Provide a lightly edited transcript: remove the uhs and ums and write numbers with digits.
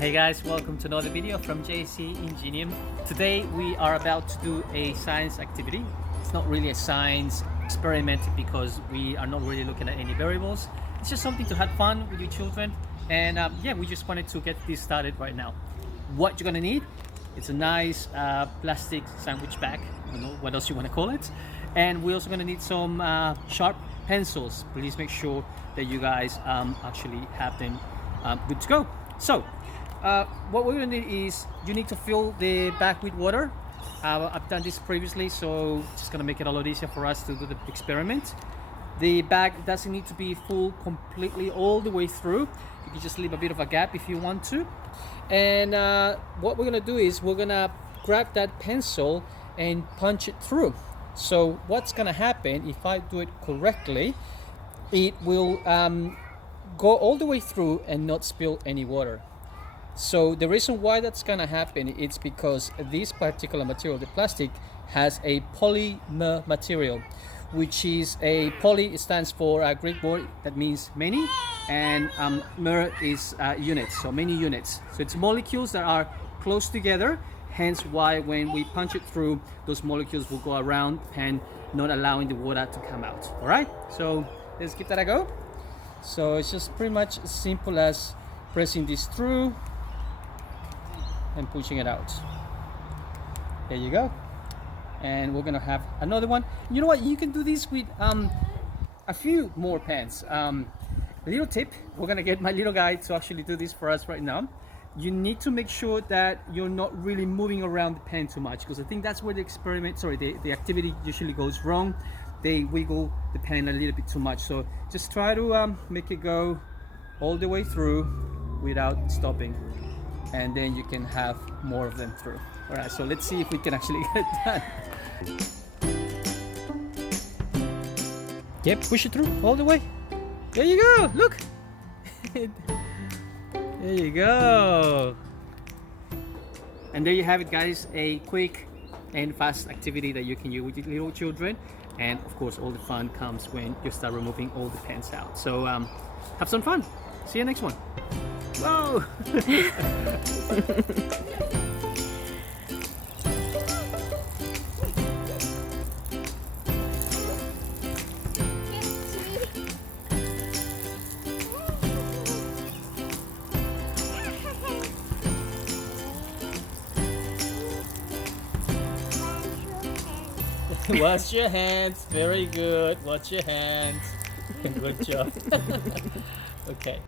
Hey guys, welcome to another video from JC Engineering. Today we are about to do a science activity. It's not really a science experiment because we are not really looking at any variables. It's just something to have fun with your children, and yeah, we just wanted to get this started right now. What you're gonna need, it's a nice plastic sandwich bag, I don't know what else you want to call it, and we're also gonna need some sharp pencils. Please make sure that you guys actually have them good to go. So what we're going to need is you need to fill the bag with water. I've done this previously, so it's just going to make it a lot easier for us to do the experiment. The bag doesn't need to be full completely all the way through. You can just leave a bit of a gap if you want to. And what we're going to do is we're going to grab that pencil and punch it through. So what's going to happen if I do it correctly, it will go all the way through and not spill any water. So the reason why that's gonna happen is because this particular material, the plastic, has a polymer material, which is a poly stands for a Greek word that means many, and mer is units, so many units. So it's molecules that are close together, hence why when we punch it through, those molecules will go around and not allowing the water to come out. All right, so let's give that a go. So it's just pretty much as simple as pressing this through and pushing it out. There you go. And we're gonna have another one. You know what, you can do this with a few more pens. Little tip, we're gonna get my little guy to actually do this for us right now. You need to make sure that you're not really moving around the pen too much, because I think that's where the activity usually goes wrong. They wiggle the pen a little bit too much. So just try to make it go all the way through without stopping, and then you can have more of them through. All right, so let's see if we can actually get that. Yep, push it through all the way. There you go, look. There you go. And there you have it, guys, a quick and fast activity that you can use with your little children. And of course, all the fun comes when you start removing all the pens out. So have some fun. See you next one. Whoa! Wash your hands. Very good. Wash your hands. Good job. Okay.